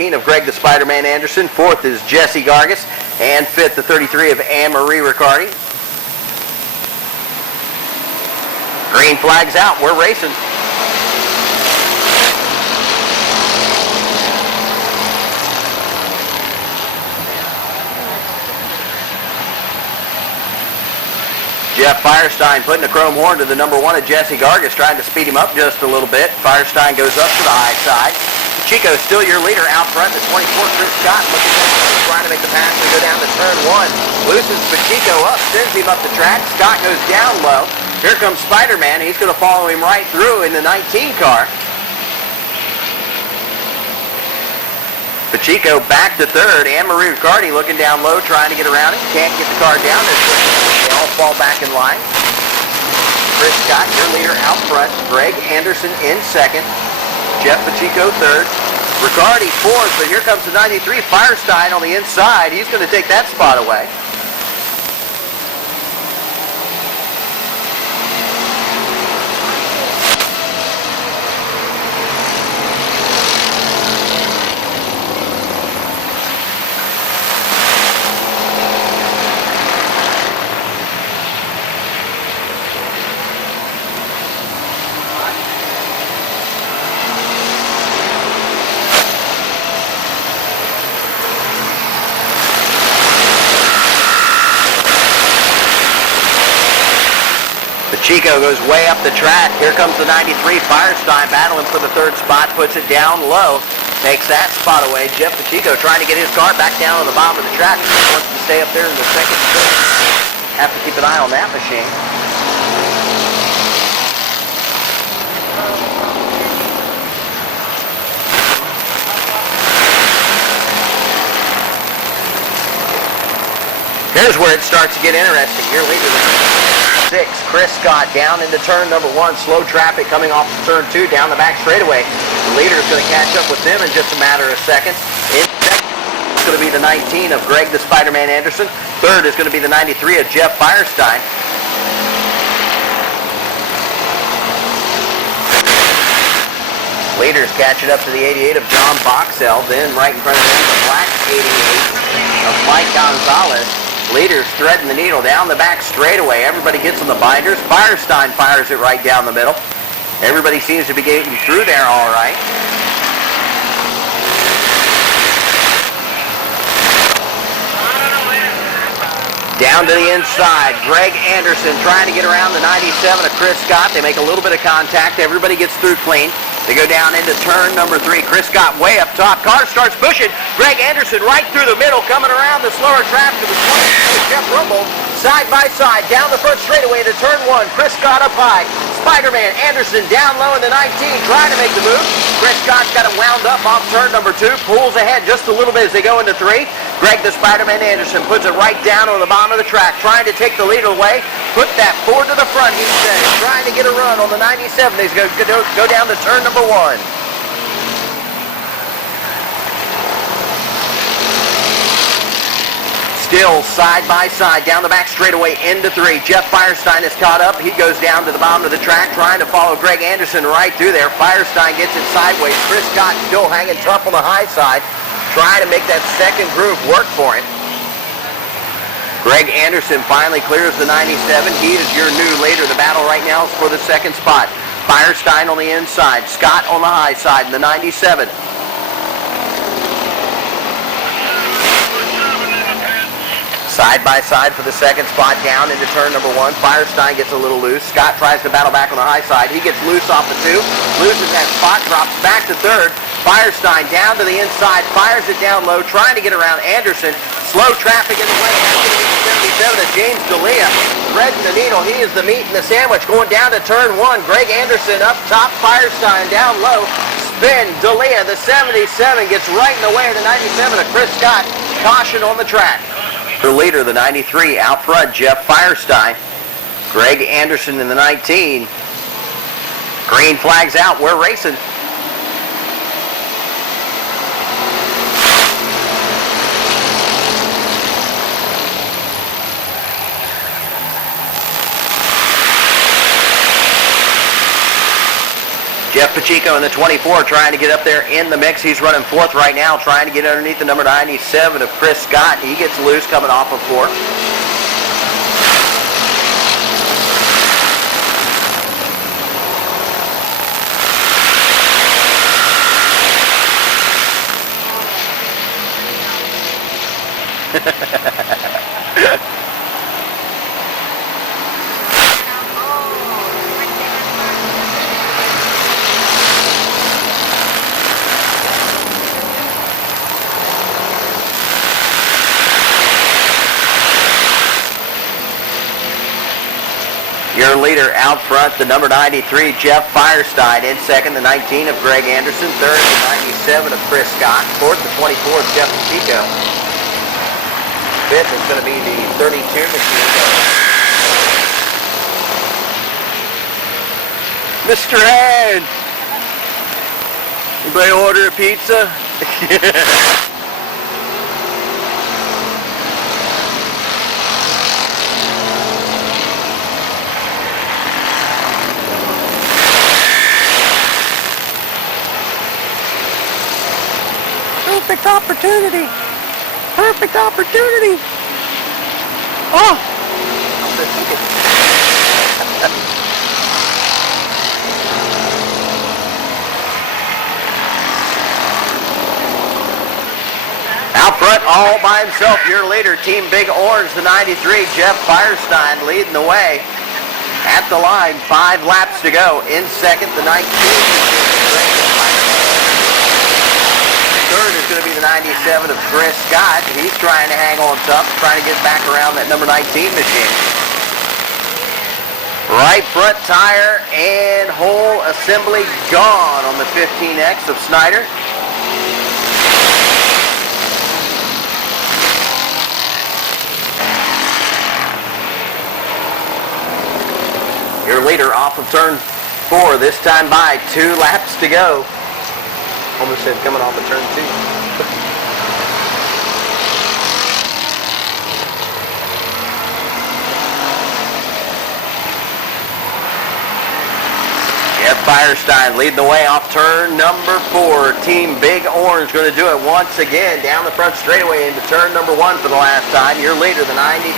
of Greg the Spider-Man Anderson. Fourth is Jesse Gargis. And fifth, the 33 of Anne-Marie Riccardi. Green flag's out. We're racing. Jeff Firestein putting the chrome horn to the number one of Jesse Gargis, trying to speed him up just a little bit. Firestein goes up to the high side. Chico still your leader out front. The 24, Chris Scott, looking at trying to make the pass to go down to turn one. Loosens Pacheco up, sends him up the track. Scott goes down low. Here comes Spider-Man. He's going to follow him right through in the 19 car. Pacheco back to third. Anne-Marie Riccardi looking down low, trying to get around it. Can't get the car down. They all fall back in line. Chris Scott, your leader out front. Greg Anderson in second. Jeff Pacheco third. Riccardi fourth, but here comes the 93, Firestein on the inside. He's going to take that spot away. Chico goes way up the track. Here comes the 93, Firestein battling for the third spot, puts it down low, takes that spot away. Jeff Pacheco trying to get his car back down on the bottom of the track. He wants to stay up there in the second spot. Have to keep an eye on that machine. Here's where it starts to get interesting. Your leader, 6, Chris Scott down into turn number 1. Slow traffic coming off of turn 2 down the back straightaway. The leader is going to catch up with them in just a matter of seconds. In second, it's going to be the 19 of Greg the Spider-Man Anderson. Third is going to be the 93 of Jeff Firestein. Leaders catching up to the 88 of John Boxell. Then right in front of them, the black 88 of Mike Gonzalez. Leaders threading the needle down the back straightaway. Everybody gets on the binders. Firestein fires it right down the middle. Everybody seems to be getting through there all right. Down to the inside, Greg Anderson trying to get around the 97 of Chris Scott. They make a little bit of contact. Everybody gets through clean. They go down into turn number 3. Chris Scott way up top. Car starts pushing. Greg Anderson right through the middle, coming around the slower traffic of the 20. Jeff Rumble side by side down the front straightaway to turn 1. Chris Scott up high. Spider-Man Anderson down low in the 19, trying to make the move. Chris Scott's got it wound up off turn number 2. Pulls ahead just a little bit as they go into 3. Greg the Spider-Man Anderson puts it right down on the bottom of the track, trying to take the lead away. Put that Ford to the front, he says. Trying to get a run on the 97. He's going to go down to turn number 1. Still side by side down the back straightaway into 3. Jeff Firestein is caught up. He goes down to the bottom of the track trying to follow Greg Anderson right through there. Firestein gets it sideways. Chris Scott still hanging tough on the high side, trying to make that second groove work for him. Greg Anderson finally clears the 97. He is your new leader. The battle right now is for the second spot. Firestein on the inside. Scott on the high side in the 97. Side by side for the second spot down into turn number 1. Firestein gets a little loose. Scott tries to battle back on the high side. He gets loose off the 2. Loses that spot, drops back to third. Firestein down to the inside, fires it down low, trying to get around Anderson. Slow traffic in the way. 77 of James D'Elia. Threading the needle. He is the meat in the sandwich. Going down to turn 1. Greg Anderson up top. Firestein down low. Spin. D'Elia, the 77, gets right in the way of the 97 of Chris Scott. Caution on the track. Her leader, the 93, out front, Jeff Firestein. Greg Anderson in the 19. Green flag's out. We're racing. Jeff Pacheco in the 24 trying to get up there in the mix. He's running fourth right now, trying to get underneath the number 97 of Chris Scott. He gets loose coming off of fourth. Your leader out front, the number 93, Jeff Firestein. In second, the 19 of Greg Anderson. Third, the 97 of Chris Scott. Fourth, the 24 of Jeff Pacheco. Fifth is going to be the 32 machine. Mr. Head! Anybody order a pizza? Perfect opportunity. Perfect opportunity. Oh. Out front, all by himself, your leader, Team Big Orange, the 93, Jeff Firestein, leading the way. At the line, 5 laps to go. In second, the 19. Third is going to be the 97 of Chris Scott. He's trying to hang on tough, trying to get back around that number 19 machine. Right front tire and whole assembly gone on the 15X of Snyder. Your leader off of turn 4, this time by 2 laps to go. Almost said coming off of turn 2. Jeff Firestein leading the way off turn number 4. Team Big Orange going to do it once again down the front straightaway into turn number 1 for the last time. Your leader, the 93,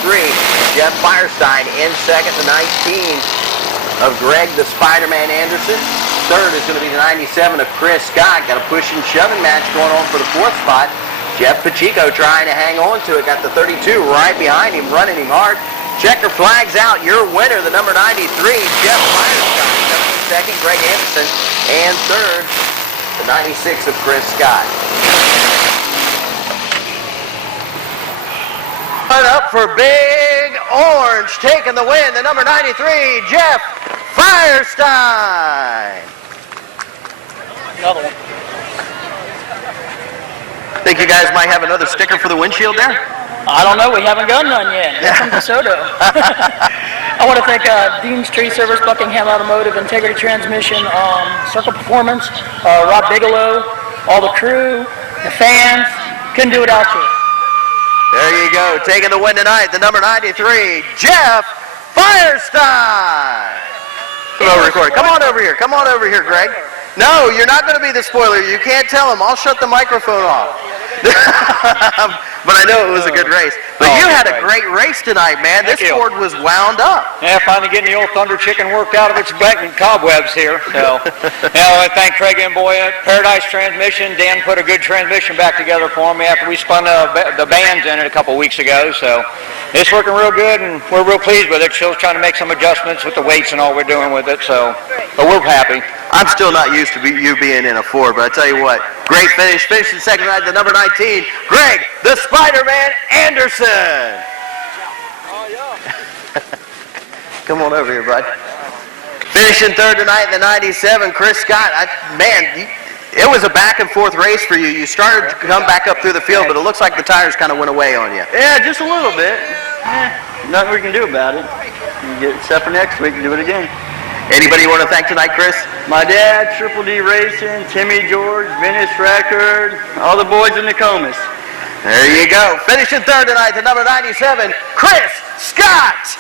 Jeff Firestein. In second, the 19 of Greg the Spider-Man Anderson. Third is going to be the 97 of Chris Scott. Got a push and shoving match going on for the 4th spot. Jeff Pacheco trying to hang on to it. Got the 32 right behind him, running him hard. Checker flags out. Your winner, the number 93, Jeff Firestein. Second, Greg Anderson. And third, the 96 of Chris Scott. Put up for Big Orange, taking the win, the number 93, Jeff Firestein. Another one. Think you guys might have another sticker for the windshield there? I don't know. We haven't got none yet. They're from DeSoto. I want to thank Dean's Tree Service, Buckingham Automotive, Integrity Transmission, Circle Performance, Rob Bigelow, all the crew, the fans. Couldn't do it without you. There you go. Taking the win tonight, the number 93, Jeff Firestein. Come on over here. Come on over here, Greg. No, you're not going to be the spoiler. You can't tell him. I'll shut the microphone off. But I know it was a good race. But you had a great race tonight, man. This Ford was wound up. Yeah, finally getting the old Thunder Chicken worked out of its cobwebs here. So, I thank Craig and Boya. Paradise Transmission. Dan put a good transmission back together for me after we spun the bands in it a couple weeks ago. So, it's working real good, and we're real pleased with it. Still trying to make some adjustments with the weights and all we're doing with it. So, but we're happy. I'm still not used to you being in a Ford, but I tell you what, great finish. Finishing second tonight, the number 19, Greg the Spider-Man Anderson. Come on over here, bud. Finishing third tonight, the 97, Chris Scott. It was a back and forth race for you. You started to come back up through the field, but it looks like the tires kind of went away on you. Yeah, just a little bit. Nothing we can do about it. Except for next week, do it again. Anybody you want to thank tonight, Chris? My dad, Triple D Racing, Timmy George, Venice Record, all the boys in Nokomis. There you go. Finishing third tonight, the number 97, Chris Scott.